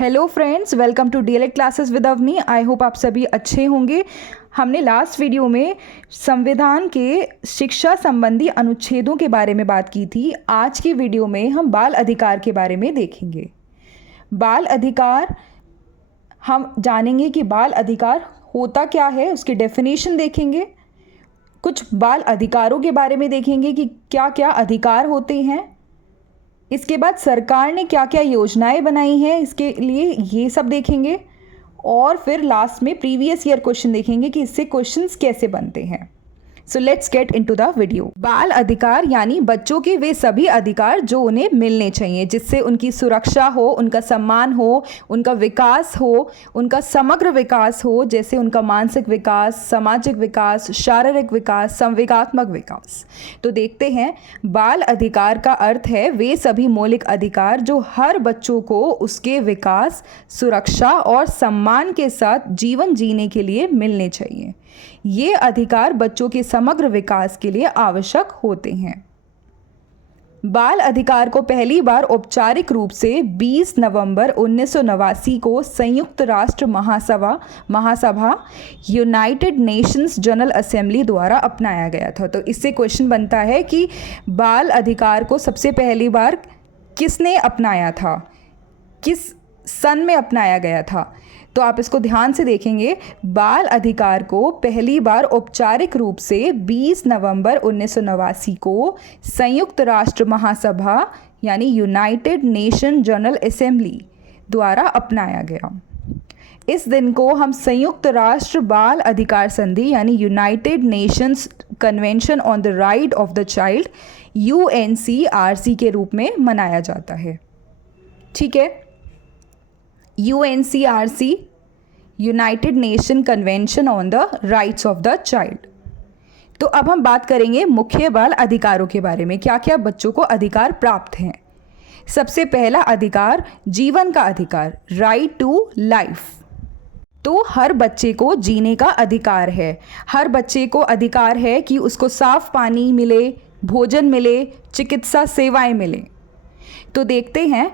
Hello friends, welcome to DElEd classes with Avani. I hope आप सभी अच्छे होंगे। हमने लास्ट वीडियो में संविधान के शिक्षा संबंधी अनुच्छेदों के बारे में बात की थी। आज की वीडियो में हम बाल अधिकार के बारे में देखेंगे। बाल अधिकार हम जानेंगे कि बाल अधिकार होता क्या है, उसकी डेफिनेशन देखेंगे। कुछ बाल अधिकारों के बारे में देखेंगे कि क्या क्या अधिकार होते हैं। इसके बाद सरकार ने क्या क्या योजनाएं बनाई हैं इसके लिए, ये सब देखेंगे। और फिर लास्ट में प्रीवियस ईयर क्वेश्चन देखेंगे कि इससे क्वेश्चंस कैसे बनते हैं। So let's get into the video. बाल अधिकार यानी बच्चों के वे सभी अधिकार जो उन्हें मिलने चाहिए, जिससे उनकी सुरक्षा हो, उनका सम्मान हो, उनका विकास हो, उनका समग्र विकास हो, जैसे उनका मानसिक विकास, सामाजिक विकास, शारीरिक विकास, संवेगात्मक विकास। तो देखते हैं, बाल अधिकार का अर्थ है वे सभी मौलिक अधिकार जो हर बच्चों को उसके विकास, सुरक्षा और सम्मान के साथ जीवन जीने के लिए मिलने चाहिए। ये अधिकार बच्चों के समग्र विकास के लिए आवश्यक होते हैं। बाल अधिकार को पहली बार औपचारिक रूप से 20 नवंबर 1989 को संयुक्त राष्ट्र महासभा यूनाइटेड नेशंस जनरल असेंबली द्वारा अपनाया गया था। तो इससे क्वेश्चन बनता है कि बाल अधिकार को सबसे पहली बार किसने अपनाया था, किस सन में अपनाया गया था। तो आप इसको ध्यान से देखेंगे। बाल अधिकार को पहली बार औपचारिक रूप से 20 नवंबर 1989 को संयुक्त राष्ट्र महासभा यानी यूनाइटेड नेशन जनरल असेंबली द्वारा अपनाया गया। इस दिन को हम संयुक्त राष्ट्र बाल अधिकार संधि यानी United Nations convention on the right of the child UNCRC के रूप में मनाया जाता है। ठीक है, UNCRC United nation convention on the rights of the child. तो अब हम बात करेंगे मुख्य बाल अधिकारों के बारे में, क्या क्या बच्चों को अधिकार प्राप्त हैं। सबसे पहला अधिकार जीवन का अधिकार, राइट टू लाइफ। तो हर बच्चे को जीने का अधिकार है। हर बच्चे को अधिकार है कि उसको साफ पानी मिले, भोजन मिले, चिकित्सा सेवाएं मिले। तो देखते हैं,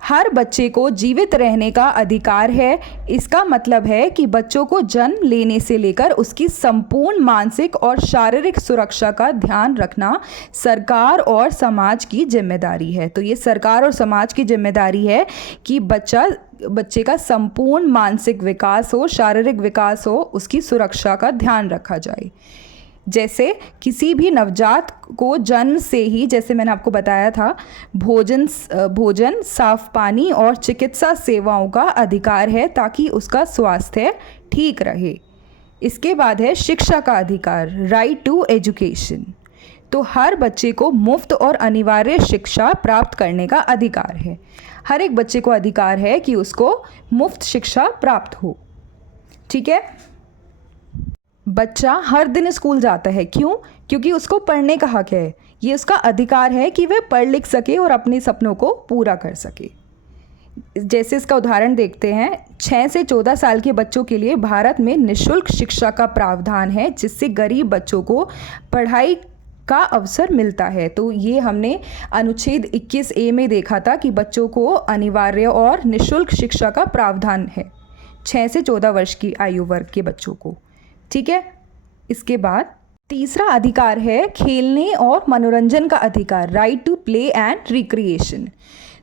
हर बच्चे को जीवित रहने का अधिकार है। इसका मतलब है कि बच्चों को जन्म लेने से लेकर उसकी संपूर्ण मानसिक और शारीरिक सुरक्षा का ध्यान रखना सरकार और समाज की जिम्मेदारी है। तो ये सरकार और समाज की जिम्मेदारी है कि बच्चे का संपूर्ण मानसिक विकास हो, शारीरिक विकास हो, उसकी सुरक्षा का ध्यान रखा जाए। जैसे किसी भी नवजात को जन्म से ही, जैसे मैंने आपको बताया था, भोजन, साफ पानी और चिकित्सा सेवाओं का अधिकार है ताकि उसका स्वास्थ्य ठीक रहे। इसके बाद है शिक्षा का अधिकार, राइट टू एजुकेशन। तो हर बच्चे को मुफ्त और अनिवार्य शिक्षा प्राप्त करने का अधिकार है। हर एक बच्चे को अधिकार है कि उसको मुफ्त शिक्षा प्राप्त हो। ठीक है, बच्चा हर दिन स्कूल जाता है। क्यों? क्योंकि उसको पढ़ने का हक है। ये उसका अधिकार है कि वह पढ़ लिख सके और अपने सपनों को पूरा कर सके। जैसे इसका उदाहरण देखते हैं, 6 से 14 साल के बच्चों के लिए भारत में निःशुल्क शिक्षा का प्रावधान है, जिससे गरीब बच्चों को पढ़ाई का अवसर मिलता है। तो ये हमने अनुच्छेद 21A में देखा था कि बच्चों को अनिवार्य और निःशुल्क शिक्षा का प्रावधान है 6 से 14 वर्ष की आयु वर्ग के बच्चों को। ठीक है, इसके बाद तीसरा अधिकार है खेलने और मनोरंजन का अधिकार, right to play and recreation.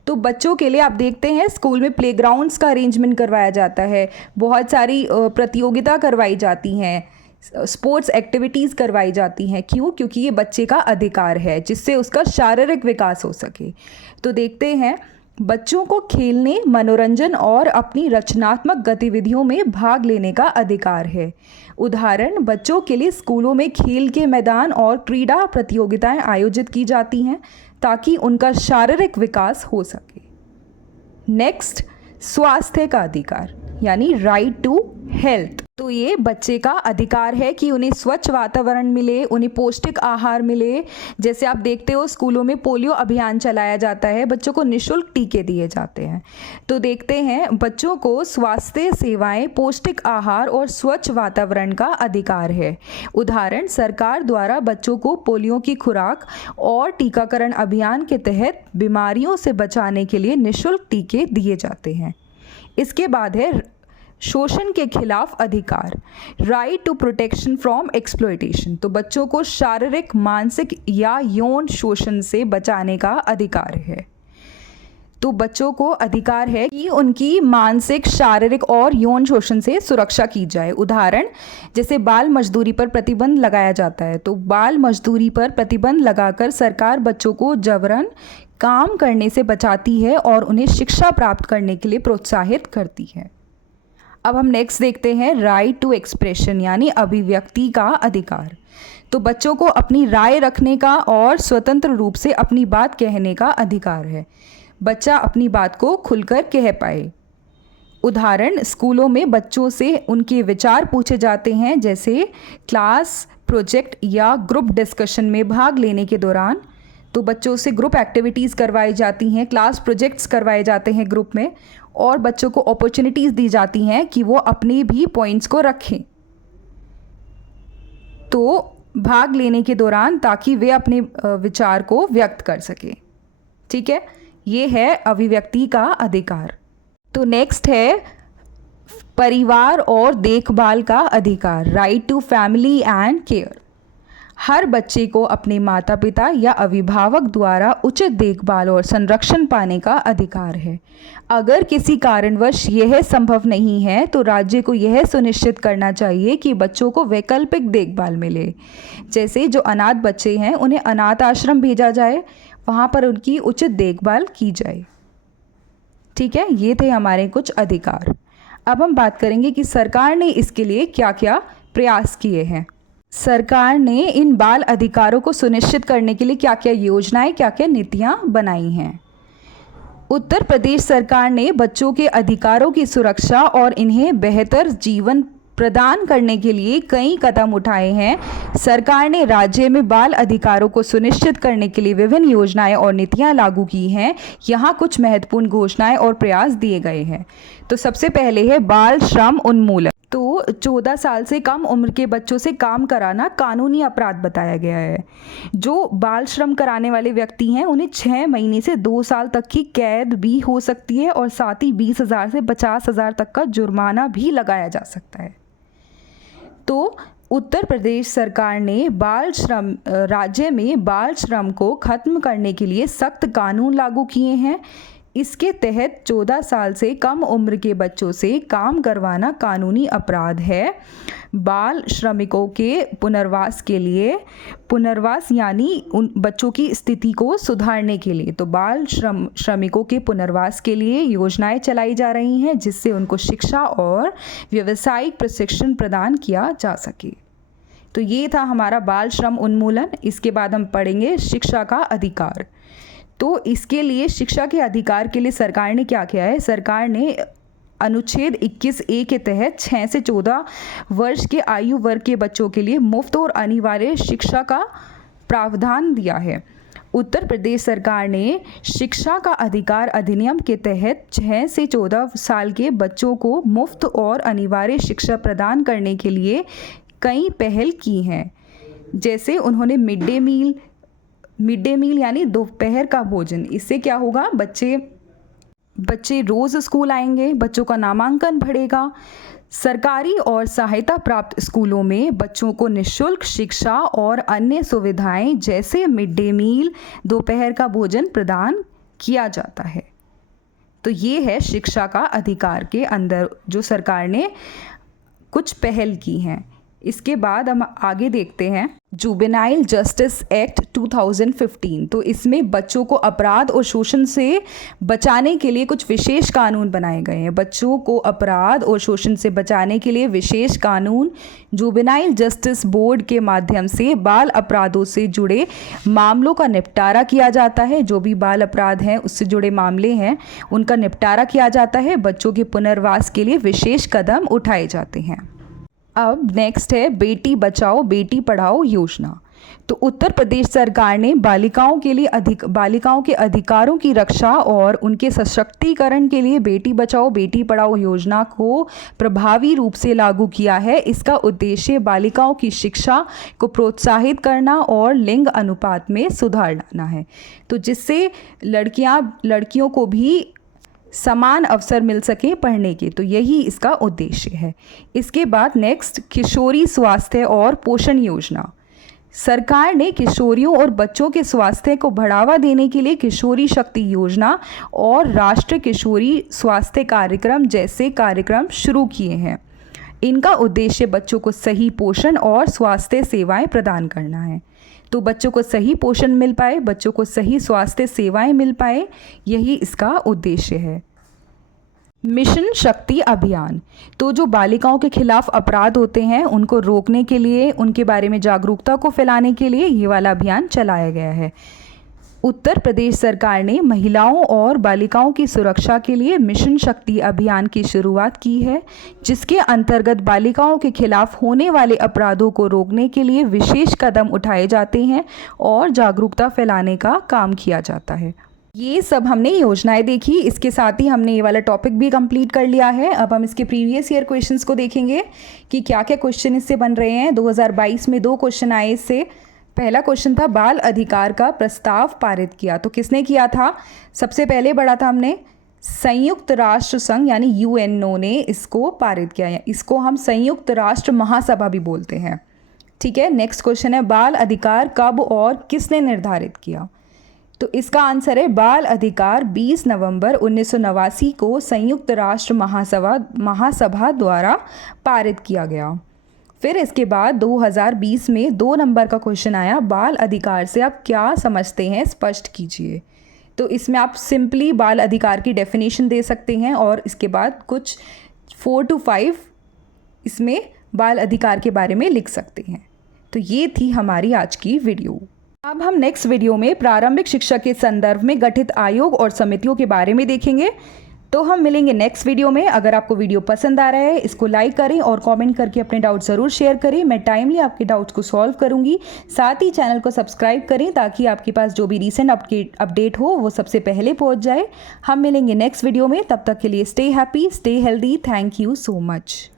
तो बच्चों के लिए आप देखते हैं स्कूल में प्लेग्राउंड्स का अरेंजमेंट करवाया जाता है, बहुत सारी प्रतियोगिता करवाई जाती हैं, स्पोर्ट्स एक्टिविटीज़ करवाई जाती हैं। क्यों? क्योंकि ये बच्चे का अधिकार है, जिससे उसका शारीरिक विकास हो सके। तो देखते हैं, बच्चों को खेलने, मनोरंजन और अपनी रचनात्मक गतिविधियों में भाग लेने का अधिकार है। उदाहरण, बच्चों के लिए स्कूलों में खेल के मैदान और क्रीड़ा प्रतियोगिताएं आयोजित की जाती हैं ताकि उनका शारीरिक विकास हो सके। नेक्स्ट, स्वास्थ्य का अधिकार यानी राइट टू हेल्थ। तो ये बच्चे का अधिकार है कि उन्हें स्वच्छ वातावरण मिले, उन्हें पौष्टिक आहार मिले। जैसे आप देखते हो स्कूलों में पोलियो अभियान चलाया जाता है, बच्चों को निःशुल्क टीके दिए जाते हैं। तो देखते हैं बच्चों को स्वास्थ्य सेवाएं, पौष्टिक आहार और स्वच्छ वातावरण का अधिकार है। उदाहरण, सरकार द्वारा बच्चों को पोलियो की खुराक और टीकाकरण अभियान के तहत बीमारियों से बचाने के लिए निःशुल्क टीके दिए जाते हैं। इसके बाद है शोषण के खिलाफ अधिकार, right to protection from exploitation. तो बच्चों को शारीरिक, मानसिक या यौन शोषण से बचाने का अधिकार है। तो बच्चों को अधिकार है कि उनकी मानसिक, शारीरिक और यौन शोषण से सुरक्षा की जाए। उदाहरण, जैसे बाल मजदूरी पर प्रतिबंध लगाया जाता है, तो बाल मजदूरी पर प्रतिबंध लगाकर सरकार बच्चों को जबरन काम करने से बचाती है और उन्हें शिक्षा प्राप्त करने के लिए प्रोत्साहित करती है। अब हम नेक्स्ट देखते हैं राइट टू एक्सप्रेशन यानी अभिव्यक्ति का अधिकार। तो बच्चों को अपनी राय रखने का और स्वतंत्र रूप से अपनी बात कहने का अधिकार है। बच्चा अपनी बात को खुलकर कह पाए। उदाहरण, स्कूलों में बच्चों से उनके विचार पूछे जाते हैं, जैसे क्लास प्रोजेक्ट या ग्रुप डिस्कशन में भाग लेने के दौरान। तो बच्चों से ग्रुप एक्टिविटीज़ करवाई जाती हैं, क्लास प्रोजेक्ट्स करवाए जाते हैं ग्रुप में, और बच्चों को अपॉर्चुनिटीज़ दी जाती हैं कि वो अपने भी पॉइंट्स को रखें तो भाग लेने के दौरान, ताकि वे अपने विचार को व्यक्त कर सकें। ठीक है, ये है अभिव्यक्ति का अधिकार। तो नेक्स्ट है परिवार और देखभाल का अधिकार, right to family and care. हर बच्चे को अपने माता पिता या अभिभावक द्वारा उचित देखभाल और संरक्षण पाने का अधिकार है। अगर किसी कारणवश यह संभव नहीं है तो राज्य को यह सुनिश्चित करना चाहिए कि बच्चों को वैकल्पिक देखभाल मिले। जैसे जो अनाथ बच्चे हैं उन्हें अनाथ आश्रम भेजा जाए, वहाँ पर उनकी उचित देखभाल की जाए। ठीक है, ये थे हमारे कुछ अधिकार। अब हम बात करेंगे कि सरकार ने इसके लिए क्या क्या प्रयास किए हैं। सरकार ने इन बाल अधिकारों को सुनिश्चित करने के लिए क्या क्या योजनाएं, क्या क्या नीतियां बनाई हैं। उत्तर प्रदेश सरकार ने बच्चों के अधिकारों की सुरक्षा और इन्हें बेहतर जीवन प्रदान करने के लिए कई कदम उठाए हैं। सरकार ने राज्य में बाल अधिकारों को सुनिश्चित करने के लिए विभिन्न योजनाएं और नीतियां लागू की हैं। यहाँ कुछ महत्वपूर्ण घोषणाएं और प्रयास दिए गए हैं। तो सबसे पहले है बाल श्रम उन्मूलन। तो 14 साल से कम उम्र के बच्चों से काम कराना कानूनी अपराध बताया गया है। जो बाल श्रम कराने वाले व्यक्ति हैं उन्हें 6 महीने से 2 साल तक की कैद भी हो सकती है और साथ ही 20,000 से 50,000 तक का जुर्माना भी लगाया जा सकता है। तो उत्तर प्रदेश सरकार ने राज्य में बाल श्रम को खत्म करने के लिए सख्त कानून लागू किए हैं। इसके तहत 14 साल से कम उम्र के बच्चों से काम करवाना कानूनी अपराध है। बाल श्रमिकों के पुनर्वास यानी उन बच्चों की स्थिति को सुधारने के लिए, तो बाल श्रमिकों के पुनर्वास के लिए योजनाएं चलाई जा रही हैं जिससे उनको शिक्षा और व्यावसायिक प्रशिक्षण प्रदान किया जा सके। तो ये था हमारा बाल श्रम उन्मूलन। इसके बाद हम पढ़ेंगे शिक्षा का अधिकार। तो इसके लिए शिक्षा के अधिकार के लिए सरकार ने क्या किया है। सरकार ने अनुच्छेद 21A के तहत 6 से 14 वर्ष के आयु वर्ग के बच्चों के लिए मुफ्त और अनिवार्य शिक्षा का प्रावधान दिया है। उत्तर प्रदेश सरकार ने शिक्षा का अधिकार अधिनियम के तहत 6 से 14 साल के बच्चों को मुफ्त और अनिवार्य शिक्षा प्रदान करने के लिए कई पहल की हैं। जैसे उन्होंने मिड डे मील यानी दोपहर का भोजन, इससे क्या होगा, बच्चे रोज़ स्कूल आएंगे, बच्चों का नामांकन बढ़ेगा। सरकारी और सहायता प्राप्त स्कूलों में बच्चों को निःशुल्क शिक्षा और अन्य सुविधाएं जैसे मिड डे मील, दोपहर का भोजन प्रदान किया जाता है। तो ये है शिक्षा का अधिकार के अंदर जो सरकार ने कुछ पहल की हैं। इसके बाद हम आगे देखते हैं जुवेनाइल जस्टिस एक्ट 2015। तो इसमें बच्चों को अपराध और शोषण से बचाने के लिए कुछ विशेष कानून बनाए गए हैं। बच्चों को अपराध और शोषण से बचाने के लिए विशेष कानून जुवेनाइल जस्टिस बोर्ड के माध्यम से बाल अपराधों से जुड़े मामलों का निपटारा किया जाता है। जो भी बाल अपराध हैं उससे जुड़े मामले हैं उनका निपटारा किया जाता है। बच्चों के पुनर्वास के लिए विशेष कदम उठाए जाते हैं। अब नेक्स्ट है बेटी बचाओ बेटी पढ़ाओ योजना। तो उत्तर प्रदेश सरकार ने बालिकाओं के अधिकारों की रक्षा और उनके सशक्तिकरण के लिए बेटी बचाओ बेटी पढ़ाओ योजना को प्रभावी रूप से लागू किया है। इसका उद्देश्य बालिकाओं की शिक्षा को प्रोत्साहित करना और लिंग अनुपात में सुधार लाना है, तो जिससे लड़कियों को भी समान अवसर मिल सके पढ़ने के, तो यही इसका उद्देश्य है। इसके बाद नेक्स्ट किशोरी स्वास्थ्य और पोषण योजना। सरकार ने किशोरियों और बच्चों के स्वास्थ्य को बढ़ावा देने के लिए किशोरी शक्ति योजना और राष्ट्रीय किशोरी स्वास्थ्य कार्यक्रम जैसे कार्यक्रम शुरू किए हैं। इनका उद्देश्य बच्चों को सही पोषण और स्वास्थ्य सेवाएं प्रदान करना है। तो बच्चों को सही पोषण मिल पाए, बच्चों को सही स्वास्थ्य सेवाएं मिल पाए, यही इसका उद्देश्य है। मिशन शक्ति अभियान। तो जो बालिकाओं के खिलाफ अपराध होते हैं उनको रोकने के लिए, उनके बारे में जागरूकता को फैलाने के लिए ये वाला अभियान चलाया गया है। उत्तर प्रदेश सरकार ने महिलाओं और बालिकाओं की सुरक्षा के लिए मिशन शक्ति अभियान की शुरुआत की है, जिसके अंतर्गत बालिकाओं के खिलाफ होने वाले अपराधों को रोकने के लिए विशेष कदम उठाए जाते हैं और जागरूकता फैलाने का काम किया जाता है। ये सब हमने योजनाएं देखी, इसके साथ ही हमने ये वाला टॉपिक भी कंप्लीट कर लिया है। अब हम इसके प्रीवियस ईयर क्वेश्चंस को देखेंगे कि क्या क्या क्वेश्चन इससे बन रहे हैं। 2022 में 2 क्वेश्चन आए इससे। पहला क्वेश्चन था बाल अधिकार का प्रस्ताव पारित किया, तो किसने किया था? सबसे पहले बढ़ा था हमने संयुक्त राष्ट्र संघ यानी यूएनओ ने इसको पारित किया है। इसको हम संयुक्त राष्ट्र महासभा भी बोलते हैं, ठीक है। नेक्स्ट क्वेश्चन है बाल अधिकार कब और किसने निर्धारित किया? तो इसका आंसर है बाल अधिकार 20 नवंबर 1989 को संयुक्त राष्ट्र महासभा द्वारा पारित किया गया। फिर इसके बाद 2020 में 2 नंबर का क्वेश्चन आया, बाल अधिकार से आप क्या समझते हैं, स्पष्ट कीजिए। तो इसमें आप सिंपली बाल अधिकार की डेफिनेशन दे सकते हैं और इसके बाद कुछ 4 to 5 इसमें बाल अधिकार के बारे में लिख सकते हैं। तो ये थी हमारी आज की वीडियो। अब हम नेक्स्ट वीडियो में प्रारंभिक शिक्षा के संदर्भ में गठित आयोग और समितियों के बारे में देखेंगे। तो हम मिलेंगे नेक्स्ट वीडियो में। अगर आपको वीडियो पसंद आ रहा है इसको लाइक करें और कमेंट करके अपने डाउट ज़रूर शेयर करें। मैं टाइमली आपके डाउट्स को सॉल्व करूंगी। साथ ही चैनल को सब्सक्राइब करें ताकि आपके पास जो भी रीसेंट अपडेट हो वो सबसे पहले पहुंच जाए। हम मिलेंगे नेक्स्ट वीडियो में, तब तक के लिए stay happy, stay healthy. Thank you so much.